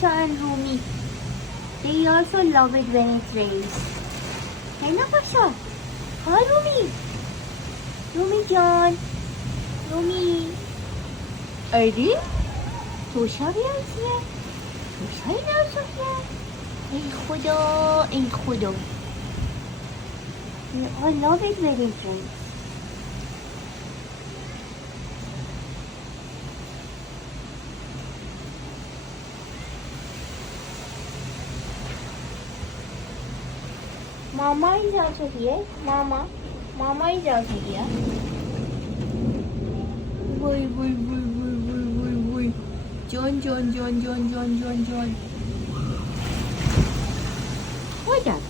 Pasha and Rumi. They also love it when it rains. Hai na Pasha? Hi Rumi. Rumi John. Rumi. अरे توشا भी ऐसी है توشا ही ना सकिया ای خدا I love it when it rains. Mama is also here. Mama is also here. Boy. John. What that?